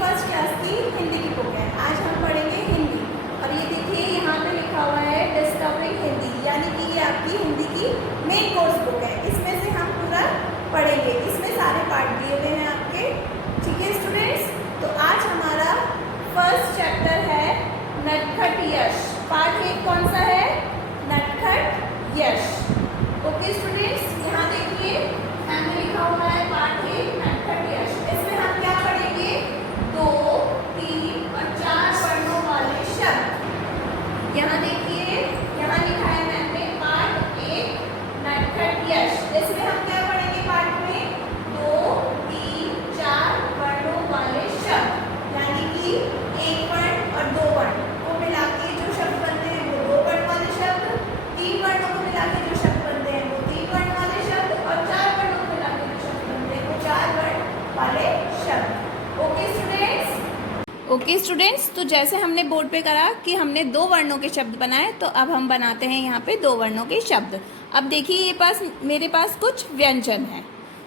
First class की हिंदी की book है। आज हम पढ़ेंगे हिंदी। और ये देखिए यहाँ पे लिखा हुआ है डिस्कवरिंग हिंदी, यानी कि ये आपकी हिंदी की मेन कोर्स बुक है। इसमें से हम पूरा पढ़ेंगे। इसमें सारे पार्ट दिए हुए हैं आपके। ठीक है स्टूडेंट्स, तो आज हमारा फर्स्ट चैप्टर है नटखट यश। पार्ट 1 कौन सा है? नटखट यश। ओके स्टूडेंट्स, यहाँ देखिए हमने लिखा हुआ है पार्ट 1 नटखट यश। इसमें हम क्या पढ़ेंगे? 2, 3 और 4 वर्णों वाले शब्द। यहाँ देखिए, यहाँ लिखा है मैंने पार्ट 1 नटखट यश। इसमें हम क्या पढ़ेंगे? पार्ट में 2, 3, 4 वर्णों वाले शब्द, यानी कि 1 वर्ण और 2 वर्ण को मिला के जो शब्द बनते हैं वो 2 वर्ण वाले शब्द, 3 वर्णों को मिला के जो शब्द बनते हैं वो 3 वर्ण वाले शब्द, और 4 वर्णों को मिला के जो शब्द बनते हैं वो 4 वर्ण वाले शब्द। ओके स्टूडेंट्स, तो जैसे हमने बोर्ड पे करा कि हमने 2 वर्णों के शब्द बनाए, तो अब हम बनाते हैं यहाँ पे 2 वर्णों के शब्द। अब देखिए ये मेरे पास कुछ व्यंजन है।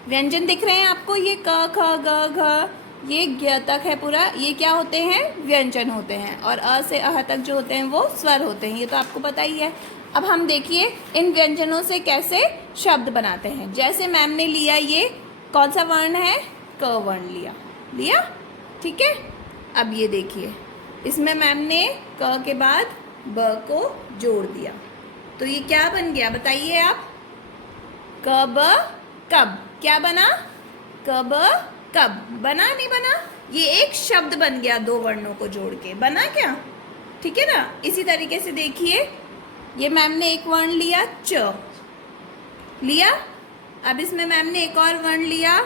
व्यंजन दिख रहे हैं आपको? ये क, ख, ग, घ, ये ज्ञ तक है पूरा। ये क्या होते हैं? व्यंजन होते हैं। और अ से अह तक जो होते हैं वो स्वर होते हैं। ये तो आपको पता ही है। अब हम देखिए इन व्यंजनों से कैसे शब्द बनाते हैं। जैसे मैम ने लिया, ये कौन सा वर्ण है? क वर्ण लिया। ठीक है। अब ये देखिए, इसमें मैम ने क के बाद ब को जोड़ दिया, तो ये क्या बन गया बताइए आप? कब कब। क्या बना? कब कब। बना नहीं बना? ये एक शब्द बन गया 2 वर्णों को जोड़ के। बना क्या? ठीक है ना। इसी तरीके से देखिए, ये मैम ने एक वर्ण लिया, च लिया। अब इसमें मैम ने एक और वर्ण लिया,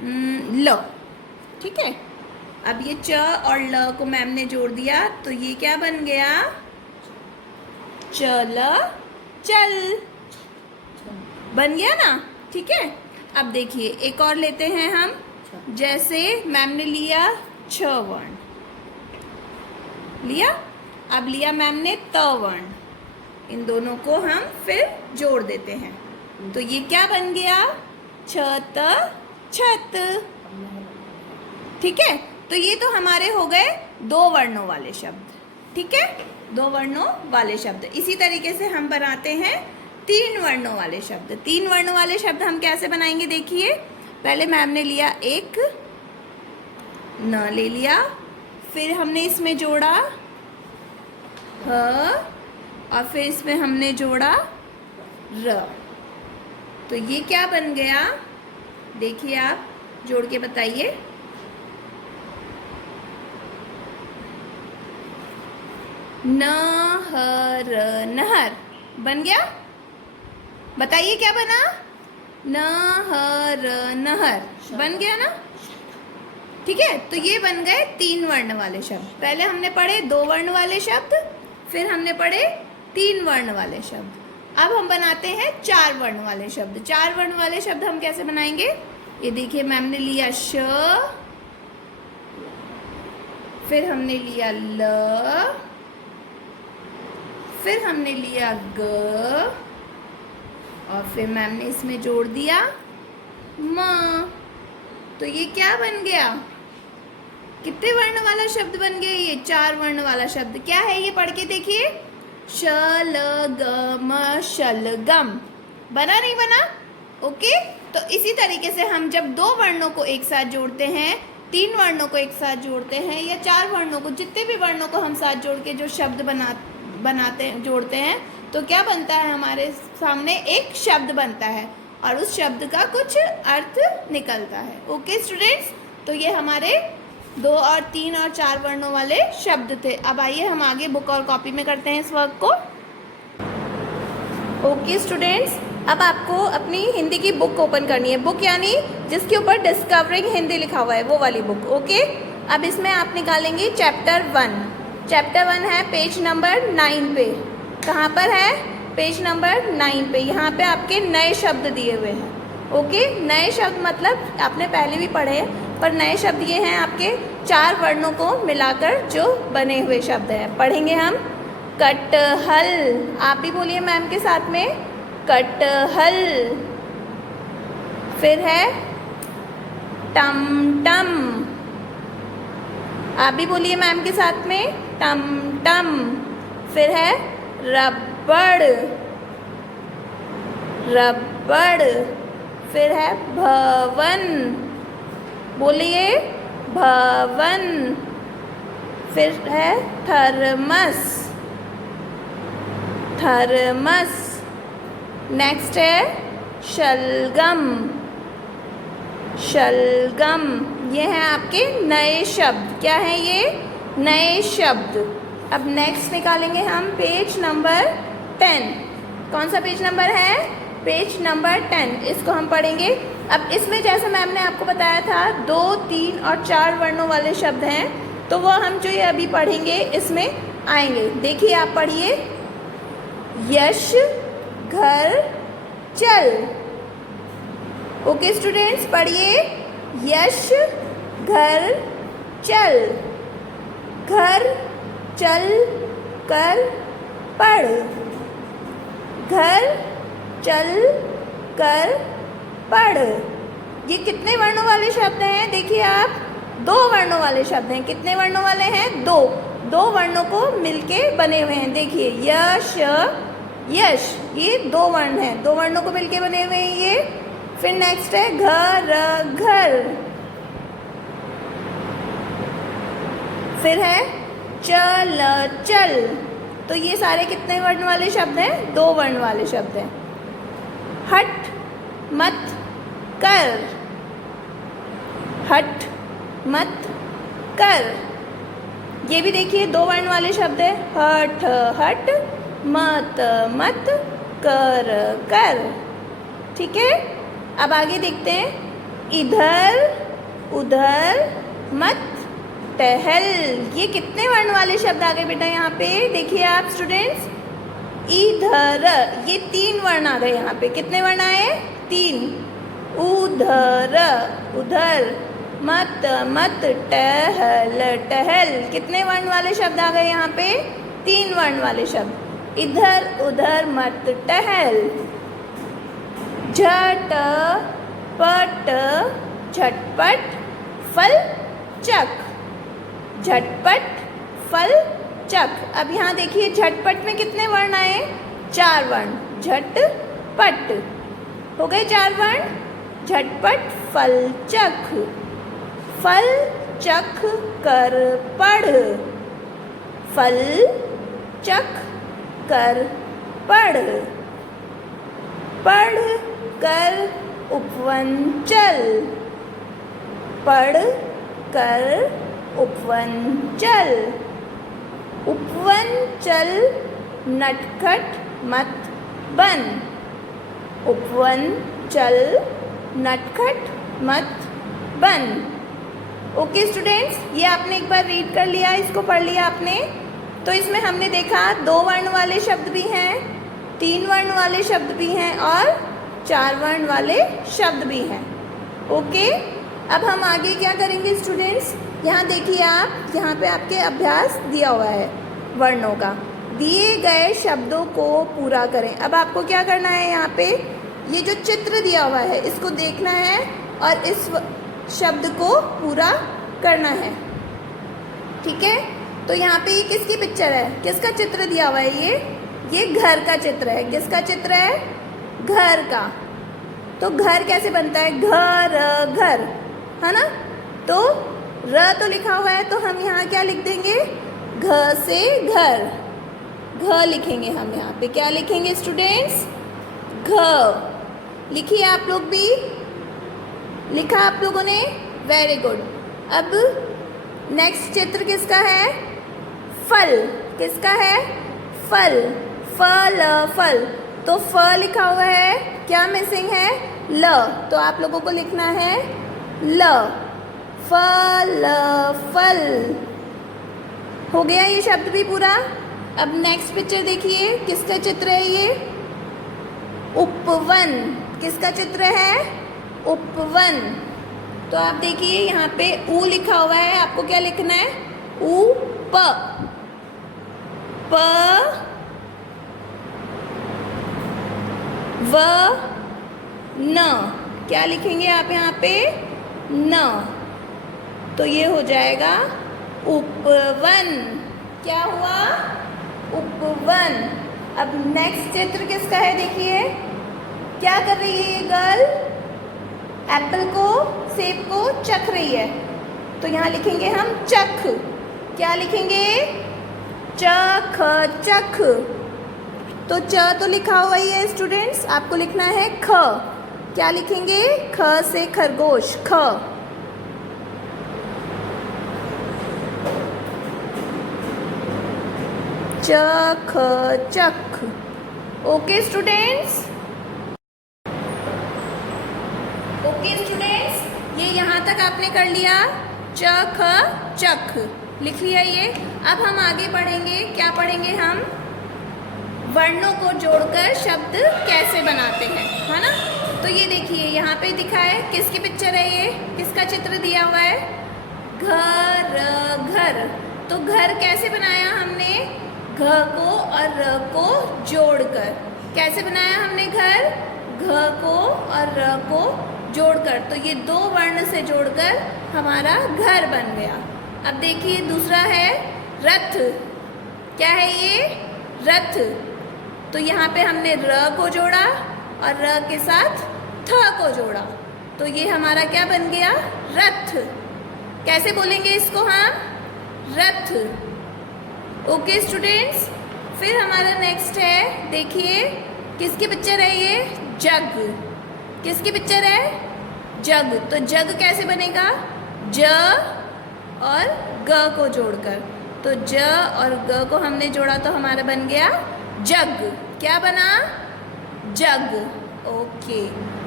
ल। ठीक है। अब ये च और ल को मैम ने जोड़ दिया, तो ये क्या बन गया? चल चल बन गया ना। ठीक है। अब देखिए एक और लेते हैं हम। जैसे मैम ने लिया छ वर्ण लिया, अब लिया मैम ने त वर्ण। इन दोनों को हम फिर जोड़ देते हैं, तो ये क्या बन गया? छत छत। ठीक है। तो ये तो हमारे हो गए 2 वर्णों वाले शब्द। ठीक है, 2 वर्णों वाले शब्द। इसी तरीके से हम बनाते हैं 3 वर्णों वाले शब्द। 3 वर्णों वाले शब्द हम कैसे बनाएंगे? देखिए, पहले मैम ने लिया एक न ले लिया, फिर हमने इसमें जोड़ा ह, और फिर इसमें हमने जोड़ा र। तो ये क्या बन गया? देखिए आप जोड़ के बताइए। नहर नहर बन गया। बताइए क्या बना? नहर नहर बन गया ना। ठीक है। तो ये बन गए 3 वर्ण वाले शब्द। पहले हमने पढ़े 2 वर्ण वाले शब्द, फिर हमने पढ़े 3 वर्ण वाले शब्द। अब हम बनाते हैं 4 वर्ण वाले शब्द। 4 वर्ण वाले शब्द हम कैसे बनाएंगे? ये देखिए, मैम ने लिया श, फिर हमने लिया ल, फिर हमने लिया ग, और फिर मैम ने इसमें जोड़ दिया म। तो ये क्या बन गया? कितने वर्ण वाला शब्द बन गया? ये 4 वर्ण वाला शब्द। क्या है ये? पढ़ के देखिए। शलगम शलगम। बना नहीं बना? ओके। तो इसी तरीके से हम जब 2 वर्णों को एक साथ जोड़ते हैं, 3 वर्णों को एक साथ जोड़ते हैं, या 4 वर्णों को, जितने भी वर्णों को हम साथ जोड़ के जो शब्द जोड़ते हैं, तो क्या बनता है? हमारे सामने एक शब्द बनता है, और उस शब्द का कुछ अर्थ निकलता है। ओके स्टूडेंट्स, तो ये हमारे 2 और 3 और 4 वर्णों वाले शब्द थे। अब आइए हम आगे बुक और कॉपी में करते हैं इस वर्क को। ओके स्टूडेंट्स, अब आपको अपनी हिंदी की बुक ओपन करनी है। बुक यानी जिसके ऊपर डिस्कवरिंग हिंदी लिखा हुआ है, वो वाली बुक। ओके। अब इसमें आप निकालेंगे चैप्टर 1। चैप्टर 1 है पेज नंबर 9 पे। कहाँ पर है? पेज नंबर 9 पे। यहाँ पे आपके नए शब्द दिए हुए हैं। ओके। नए शब्द मतलब आपने पहले भी पढ़े, पर नए शब्द ये हैं आपके 4 वर्णों को मिलाकर जो बने हुए शब्द हैं। पढ़ेंगे हम। कटहल। आप भी बोलिए मैम के साथ में, कटहल। फिर है टमटम। आप भी बोलिए मैम के साथ में, टम टम। फिर है रबड़, रबड़। फिर है भवन, बोलिए भवन। फिर है थर्मस, थर्मस। नेक्स्ट है शलगम, शलगम। ये हैं आपके नए शब्द। क्या है ये? नए शब्द। अब नेक्स्ट निकालेंगे हम पेज नंबर 10। कौन सा पेज नंबर है? Page number 10। इसको हम पढ़ेंगे। अब इसमें जैसे मैम ने आपको बताया था 2, 3 और 4 वर्णों वाले शब्द हैं, तो वो हम जो ये अभी पढ़ेंगे इसमें आएंगे। देखिए आप पढ़िए, यश घर चल। ओके स्टूडेंट्स, पढ़िए, यश घर चल। घर चल कर पढ़, घर चल कर पढ़। ये कितने वर्णों वाले शब्द हैं? देखिए आप, 2 वर्णों वाले शब्द हैं। कितने वर्णों वाले हैं? 2 वर्णों को मिलके बने हुए हैं। देखिए यश, यश, ये 2 वर्ण हैं, 2 वर्णों को मिलके बने हुए हैं ये। फिर नेक्स्ट है घर, घर। फिर है चल, चल। तो ये सारे कितने वर्ण वाले शब्द हैं? 2 वर्ण वाले शब्द हैं। हट मत कर, हट मत कर। ये भी देखिए 2 वर्ण वाले शब्द है। हट, हट, मत, मत, कर, कर। ठीक है, अब आगे देखते हैं। इधर उधर मत टहल। ये कितने वर्ण वाले शब्द आ गए बेटा यहाँ पे? देखिए आप स्टूडेंट्स, इधर, ये 3 वर्ण आ गए यहाँ पे। कितने वर्ण आए? 3। उधर, उधर, मत, मत, टहल, टहल। कितने वर्ण वाले शब्द आ गए यहाँ पे? 3 वर्ण वाले शब्द। इधर उधर मत टहल। झट पट, झटपट, फल चक, झटपट, फल चक। अब यहाँ देखिए, झटपट में कितने वर्ण आए? 4 वर्ण। झटपट हो गए 4 वर्ण। झटपट, फल चक, फल चक कर पढ़, फल चक कर पढ़। पढ़ कर उपवन चल, पढ़ कर उपवन चल। उपवन चल नटखट मत बन, उपवन चल नटखट मत बन। ओके स्टूडेंट्स, ये आपने एक बार रीड कर लिया, इसको पढ़ लिया आपने। तो इसमें हमने देखा 2 वर्ण वाले शब्द भी हैं, 3 वर्ण वाले शब्द भी हैं और 4 वर्ण वाले शब्द भी हैं। ओके, अब हम आगे क्या करेंगे स्टूडेंट्स? यहाँ देखिए आप, यहाँ पे आपके अभ्यास दिया हुआ है वर्णों का। दिए गए शब्दों को पूरा करें। अब आपको क्या करना है? यहाँ पे ये जो चित्र दिया हुआ है इसको देखना है और इस शब्द को पूरा करना है। ठीक है, तो यहाँ पे ये किसकी पिक्चर है? किसका चित्र दिया हुआ है? ये घर का चित्र है। किसका चित्र है? घर का। तो घर कैसे बनता है? घर, घर, है ना? तो र तो लिखा हुआ है, तो हम यहाँ क्या लिख देंगे? घ से घर, घ लिखेंगे हम यहाँ पे। क्या लिखेंगे स्टूडेंट्स? घ। लिखिए आप लोग भी, लिखा आप लोगों ने? Very good. अब नेक्स्ट चित्र किसका है? फल। किसका है? फल, फल, फल। तो फ लिखा हुआ है, क्या मिसिंग है? ल। तो आप लोगों को लिखना है ल। फल, फल। हो गया ये शब्द भी पूरा। अब नेक्स्ट पिक्चर देखिए, किसका चित्र है ये? उपवन। किसका चित्र है? उपवन। तो आप देखिए यहाँ पे ऊ लिखा हुआ है, आपको क्या लिखना है? ऊ प, प व न। क्या लिखेंगे आप यहाँ पे? न। तो ये हो जाएगा उपवन। क्या हुआ? उपवन। अब नेक्स्ट चित्र किसका है? देखिए क्या कर रही है ये गर्ल? एप्पल को, सेब को चख रही है। तो यहाँ लिखेंगे हम चख। क्या लिखेंगे? चख, चख। तो च तो लिखा हुआ ही है स्टूडेंट्स, आपको लिखना है ख। क्या लिखेंगे? ख से खरगोश, ख। चख, चख। ओके स्टूडेंट्स, ओके स्टूडेंट्स, ये यहाँ तक आपने कर लिया। चख, चख लिख लिया ये। अब हम आगे बढ़ेंगे। क्या पढ़ेंगे हम? वर्णों को जोड़कर शब्द कैसे बनाते हैं, है ना? तो ये देखिए यहाँ पे दिखा है, किसकी पिक्चर है ये? किसका चित्र दिया हुआ है? घर, घर। तो घर कैसे बनाया हमने? घ को और र को जोड़कर। कैसे बनाया हमने घर? घ को और र को जोड़कर। तो ये दो वर्ण से जोड़कर हमारा घर बन गया। अब देखिए दूसरा है रथ। क्या है ये? रथ। तो यहाँ पे हमने र को जोड़ा और र के साथ थ को जोड़ा, तो ये हमारा क्या बन गया? रथ। कैसे बोलेंगे इसको हम? रथ। ओके स्टूडेंट्स, फिर हमारा नेक्स्ट है, देखिए किसकी पिक्चर है ये? जग। किसकी पिक्चर है? जग। तो जग कैसे बनेगा? ज और ग को जोड़कर। तो ज और ग को हमने जोड़ा तो हमारा बन गया जग। क्या बना? जग। ओके।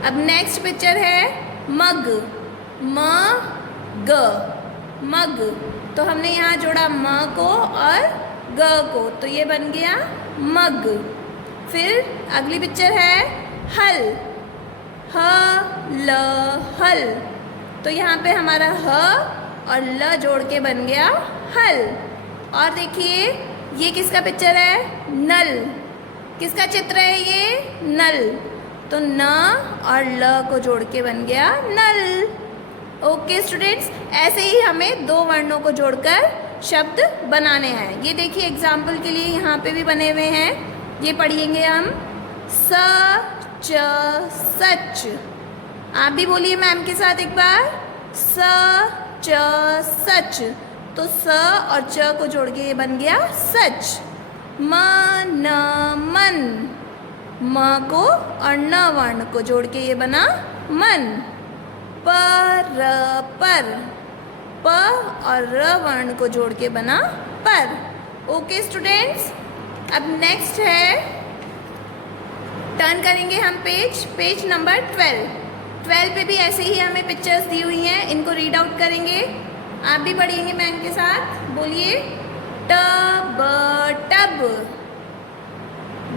अब नेक्स्ट पिक्चर है मग। म ग, मग। तो हमने यहाँ जोड़ा म को और ग को, तो ये बन गया मग। फिर अगली पिक्चर है हल। ह ल हल। तो यहाँ पे हमारा ह और ल जोड़ के बन गया हल। और देखिए ये किसका पिक्चर है? नल। किसका चित्र है ये? नल। तो न और ल को जोड़ के बन गया नल। ओके स्टूडेंट्स, ऐसे ही हमें दो वर्णों को जोड़कर शब्द बनाने हैं। ये देखिए एग्जाम्पल के लिए यहाँ पे भी बने हुए हैं, ये पढ़ेंगे हम। स च सच। आप भी बोलिए मैम के साथ एक बार। स च सच। तो स और च को जोड़ के ये बन गया सच। म न मन। म को और न वर्ण को जोड़ के ये बना मन। प र पर। प और र वर्ण को जोड़ के बना पर। ओके स्टूडेंट्स, अब नेक्स्ट है, टर्न करेंगे हम पेज नंबर 12 पे भी ऐसे ही हमें पिक्चर्स दी हुई हैं, इनको रीड आउट करेंगे। आप भी पढ़ेंगे मैम के साथ, बोलिए। Tub tub.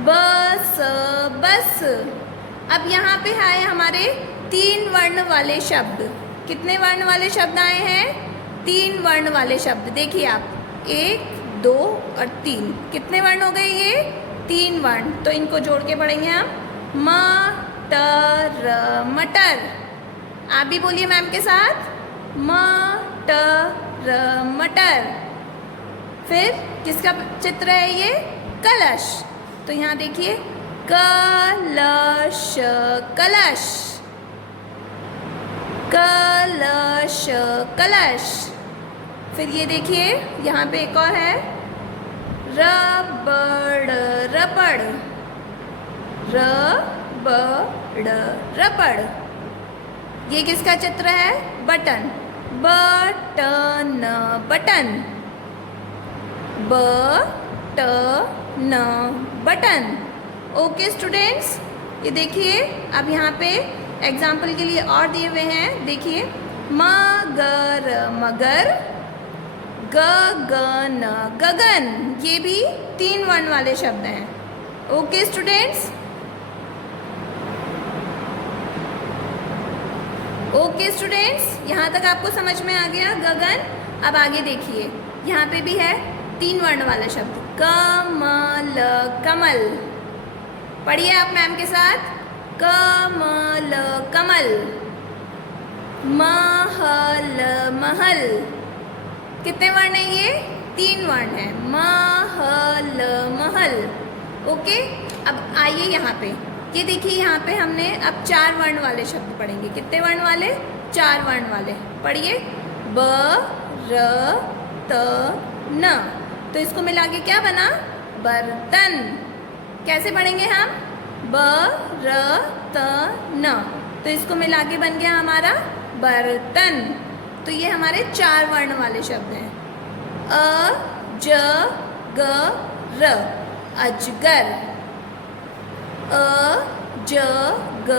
बस बस। अब यहाँ पे आए हमारे 3 वर्ण वाले शब्द। कितने वर्ण वाले शब्द आए हैं? 3 वर्ण वाले शब्द। देखिए आप, 1 2 और 3। कितने वर्ण हो गए ये? 3 वर्ण। तो इनको जोड़ के पढ़ेंगे हम। मटर मटर। आप भी बोलिए मैम के साथ। मटर मटर। फिर किसका चित्र है ये? कलश। तो यहाँ देखिए, कलश कलश। कलश कलश। फिर ये देखिए यहाँ पे एक और है, रबड़ रबड़। रबड़ रबड़। ये किसका चित्र है? Button. Button button. Button button. Okay students, ये देखिए अब यहाँ पे एग्जाम्पल के लिए और दिए हुए हैं। देखिए, मगर मगर। गगन गगन। ये भी 3 वर्ण वाले शब्द हैं। ओके स्टूडेंट्स, ओके स्टूडेंट्स, यहाँ तक आपको समझ में आ गया गगन। अब आगे देखिए, यहाँ पे भी है 3 वर्ण वाला शब्द, कमल कमल। पढ़िए आप मैम के साथ। कमल कमल। महल महल। कितने वर्ण है ये? 3 वर्ण है। महल, महल। ओके, अब आइए यहाँ पे, ये देखिए यहाँ पे हमने अब 4 वर्ण वाले शब्द पढ़ेंगे। कितने वर्ण वाले? 4 वर्ण वाले। पढ़िए, ब र त न। तो इसको मिला के क्या बना? बर्तन। कैसे पढ़ेंगे हम? ब र त न। तो इसको मिला के बन गया हमारा बर्तन। तो ये हमारे 4 वर्ण वाले शब्द हैं। अ ज ग र, अजगर। अ ज ग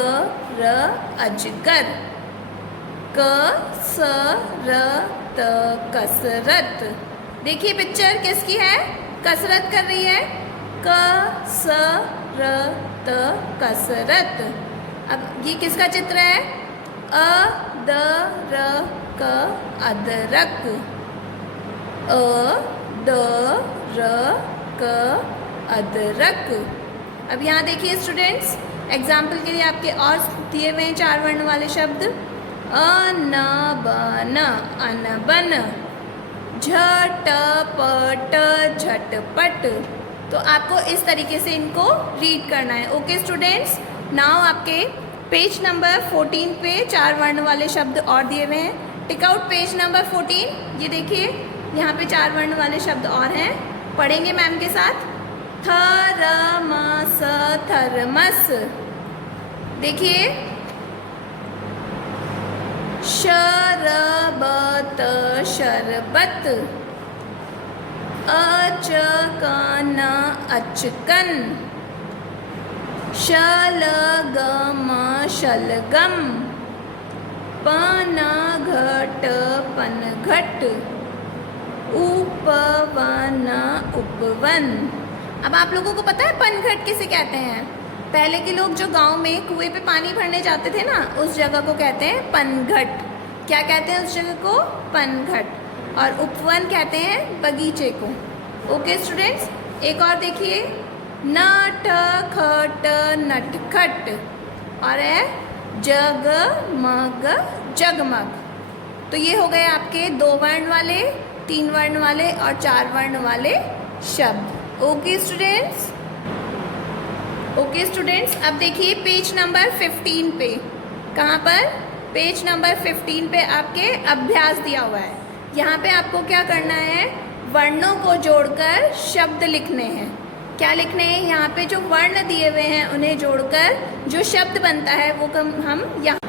र, अजगर। क स र त, कसरत। देखिए पिक्चर किसकी है? कसरत कर रही है। क स र त, कसरत। अब ये किसका चित्र है? अ द र क, अदरक। अ द र क, अदरक। अब यहाँ देखिए स्टूडेंट्स, एग्जाम्पल के लिए आपके और दिए हुए हैं 4 वर्ण वाले शब्द। अनबन, अनबन। झटपट, झटपट। तो आपको इस तरीके से इनको रीड करना है। ओके स्टूडेंट्स, नाउ आपके पेज नंबर 14 पे 4 वर्ण वाले शब्द और दिए हुए हैं। Tick out page number 14। ये देखिए यहाँ पे 4 वर्ण वाले शब्द और हैं, पढ़ेंगे मैम के साथ। Thermos, thermos. देखिए, शरबत, शरबत। अचकन, अचकन। शलगम, शलगम। पनघट, पनघट। उपवन, उपवन। अब आप लोगों को पता है पनघट किसे कहते हैं? पहले के लोग जो गांव में कुएं पे पानी भरने जाते थे ना, उस जगह को कहते हैं पनघट। क्या कहते हैं उस जगह को? पनघट। और उपवन कहते हैं बगीचे को। ओके स्टूडेंट्स, एक और देखिए, नटखट, नटखट। और है जगमग, जगमग। तो ये हो गए आपके 2 वर्ण वाले, 3 वर्ण वाले और 4 वर्ण वाले शब्द। Okay students, okay students. अब देखिए पेज नंबर 15 पे, कहाँ पर? पेज नंबर 15 पे आपके अभ्यास दिया हुआ है। यहाँ पे आपको क्या करना है? वर्णों को जोड़कर शब्द लिखने हैं। क्या लिखने हैं? यहाँ पे जो वर्ण दिए हुए हैं उन्हें जोड़कर जो शब्द बनता है वो हम यहाँ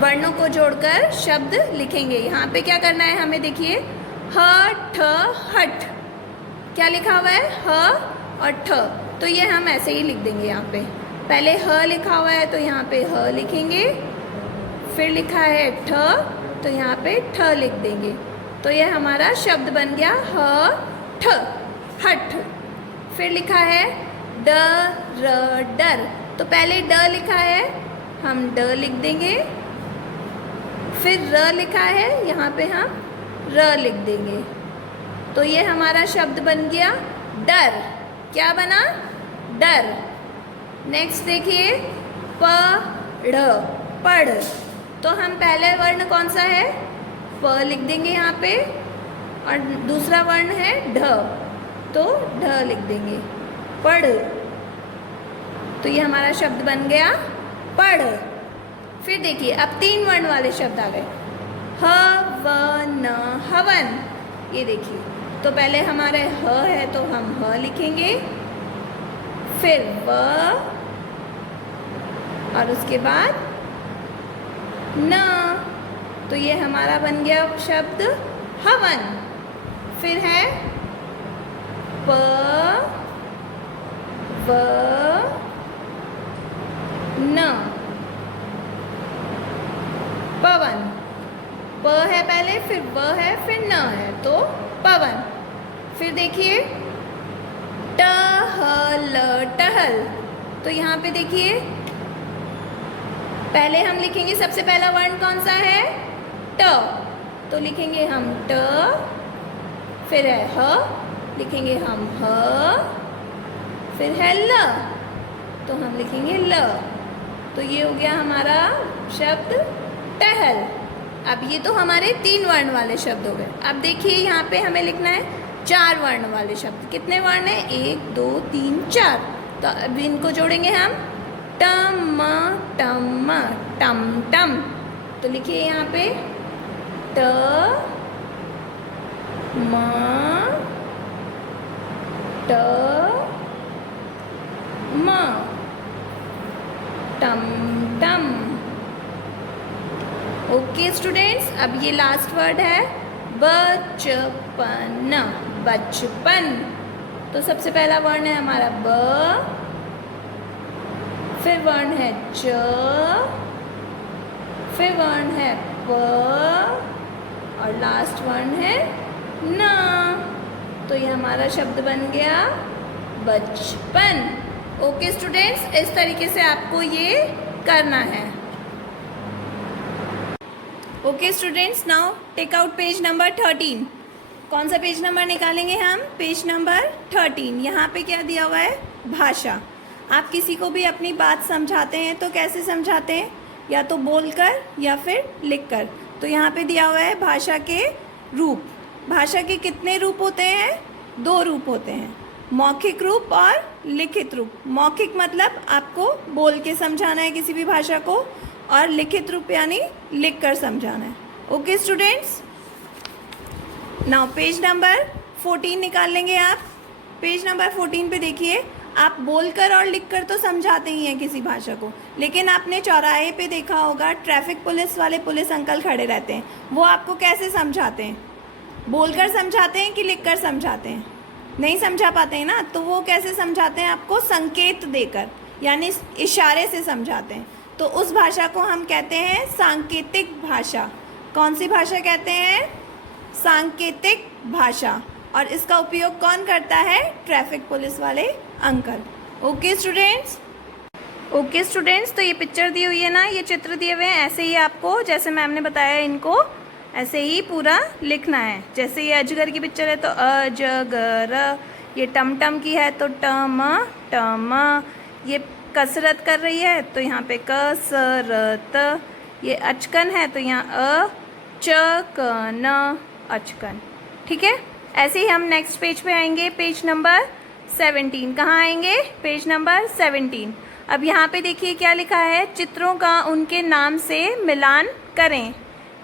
वर्णों को जोड़कर शब्द लिखेंगे। यहाँ पे क्या करना है हमें? देखिए, ह ठ हठ। क्या लिखा हुआ है? ह और ठ। तो ये हम ऐसे ही लिख देंगे। यहाँ पे पहले ह लिखा हुआ है तो यहाँ पे ह लिखेंगे, फिर लिखा है ठ तो यहाँ पे ठ लिख देंगे। तो ये हमारा शब्द बन गया ह ठ, हठ। फिर लिखा है ड र डर, तो पहले ड लिखा है हम ड लिख देंगे, फिर र लिखा है यहाँ पे हम र लिख देंगे। तो ये हमारा शब्द बन गया डर। क्या बना? डर। नेक्स्ट देखिए, पढ़, पढ़। तो हम पहले वर्ण कौन सा है? प लिख देंगे यहाँ पे, और दूसरा वर्ण है ढ, तो ढ लिख देंगे। पढ़। तो ये हमारा शब्द बन गया पढ़। फिर देखिए अब 3 वर्ण वाले शब्द आ गए। हवन, हवन। ये देखिए, तो पहले हमारे ह है तो हम ह लिखेंगे, फिर व, और उसके बाद न। तो ये हमारा बन गया शब्द हवन। फिर है प, व, न, पवन। प है पहले, फिर व है, फिर न है, तो पवन। फिर देखिए टहल, टहल। तो यहाँ पे देखिए पहले हम लिखेंगे, सबसे पहला वर्ण कौन सा है? ट। तो लिखेंगे हम ट, फिर है ह, लिखेंगे हम ह, फिर है ल, तो हम लिखेंगे ल। तो ये हो गया हमारा शब्द टहल। अब ये तो हमारे 3 वर्ण वाले शब्द हो गए। अब देखिए यहाँ पे हमें लिखना है 4 वर्ण वाले शब्द। कितने वर्ण हैं? 1 2 3 4। तो अब इनको जोड़ेंगे हम। टम टम टम टम। तो लिखिए यहाँ पे ट म ट म टम टम। ओके स्टूडेंट्स, अब ये लास्ट वर्ड है बचपन। बचपन। तो सबसे पहला वर्ण है हमारा ब, फिर वर्ण है च, फिर वर्ण है प और लास्ट वर्ण है न। तो ये हमारा शब्द बन गया बचपन। ओके स्टूडेंट्स, इस तरीके से आपको ये करना है। Okay students, now take out page number 13। कौन सा पेज नंबर निकालेंगे हम? Page number 13। यहाँ पे क्या दिया हुआ है? भाषा। आप किसी को भी अपनी बात समझाते हैं तो कैसे समझाते हैं? या तो बोलकर या फिर लिखकर। तो यहाँ पे दिया हुआ है भाषा के रूप। भाषा के कितने रूप होते हैं? 2 रूप होते हैं, मौखिक रूप और लिखित रूप। मौखिक मतलब आपको बोल के समझाना है किसी भी भाषा को, और लिखित रूप यानी लिख कर समझाना है। Okay students, now page number 14 निकाल लेंगे आप। पेज नंबर 14 पे देखिए, आप बोलकर और लिखकर तो समझाते ही हैं किसी भाषा को, लेकिन आपने चौराहे पे देखा होगा ट्रैफिक पुलिस वाले पुलिस अंकल खड़े रहते हैं। वो आपको कैसे समझाते हैं? बोलकर समझाते हैं कि लिखकर समझाते हैं? नहीं समझा पाते हैं ना, तो वो कैसे समझाते हैं? आपको संकेत देकर, यानी इशारे से समझाते हैं। तो उस भाषा को हम कहते हैं सांकेतिक भाषा। कौन सी भाषा कहते हैं? सांकेतिक भाषा। और इसका उपयोग कौन करता है? ट्रैफिक पुलिस वाले अंकल। ओके स्टूडेंट्स, तो ये पिक्चर दी हुई है ना, ये चित्र दिए हुए हैं, ऐसे ही आपको जैसे मैम ने बताया इनको ऐसे ही पूरा लिखना है। जैसे ये अजगर की पिक्चर है तो अजगर, ये टमटम की है तो टम टम, ये कसरत कर रही है तो यहाँ पे कसरत, ये अचकन है तो यहाँ अचकन, अचकन। ठीक है, ऐसे ही हम नेक्स्ट पेज पे आएंगे, पेज नंबर 17। कहाँ आएंगे? Page number 17। अब यहाँ पे देखिए क्या लिखा है? चित्रों का उनके नाम से मिलान करें।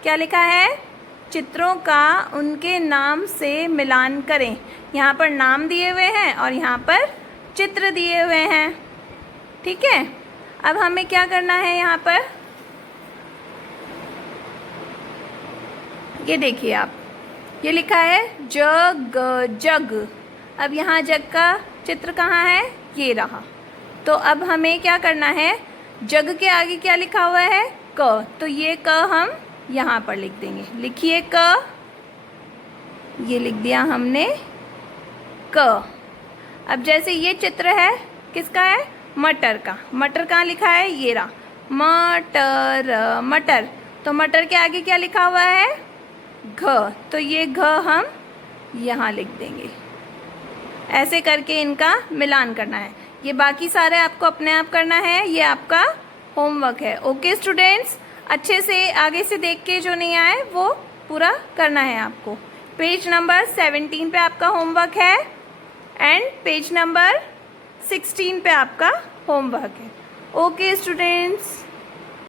क्या लिखा है? चित्रों का उनके नाम से मिलान करें। यहाँ पर नाम दिए हुए हैं और यहाँ पर चित्र दिए हुए हैं। ठीक है, अब हमें क्या करना है? यहाँ पर ये देखिए आप, ये लिखा है जग जग। अब यहाँ जग का चित्र कहाँ है? ये रहा। तो अब हमें क्या करना है? जग के आगे क्या लिखा हुआ है? क। तो ये क हम यहाँ पर लिख देंगे। लिखिए क, ये लिख दिया हमने क। अब जैसे ये चित्र है, किसका है? मटर का। मटर कहाँ लिखा है? ये रहा, मटर मटर। तो मटर के आगे क्या लिखा हुआ है? घ। तो ये घ हम यहाँ लिख देंगे। ऐसे करके इनका मिलान करना है। ये बाकी सारे आपको अपने आप करना है, ये आपका होमवर्क है। ओके स्टूडेंट्स, अच्छे से आगे से देख के जो नहीं आए वो पूरा करना है आपको। पेज नंबर 17 पे आपका होमवर्क है एंड पेज नंबर 16 पे आपका होमवर्क है। Okay students.